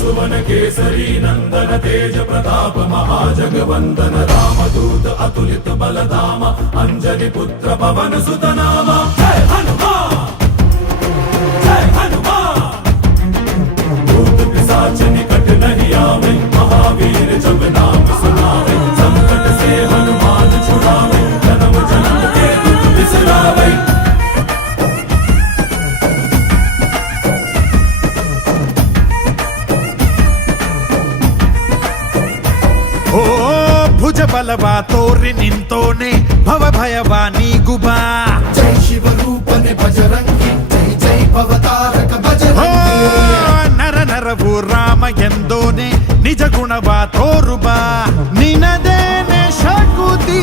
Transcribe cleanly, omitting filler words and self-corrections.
सुवन केसरी नंदन तेज प्रताप महाजगवंदन रामदूत अतुलित बलधाम अंजनी पुत्र पवन सुत नाम जय हनुमान जय हनुमान। भूत पिशाच निकट नहीं आवे महावीर जब नाम सुनावे संकट से हनुमान छुड़ावे जन्म जन्म के दुख बिसरावे। ಓ ಭುಜ ಬಲವ ತೋರಿ ನಿಂತೋನೆ ಭವ ಭಯವ ನೀಗುಬಾ ಜೈ ಶಿವರೂಪನೆ ಬಜರಂಗಿ ಜೈ ಜೈ ಭವತಾರಕ ಬಜರಂಗಿ ನರ ನರವು ರಾಮ ಎಂದೋನೆ ನಿಜ ಗುಣವ ತೋರುಬಾ ನಿನದೇನೆ ಶಕುತಿ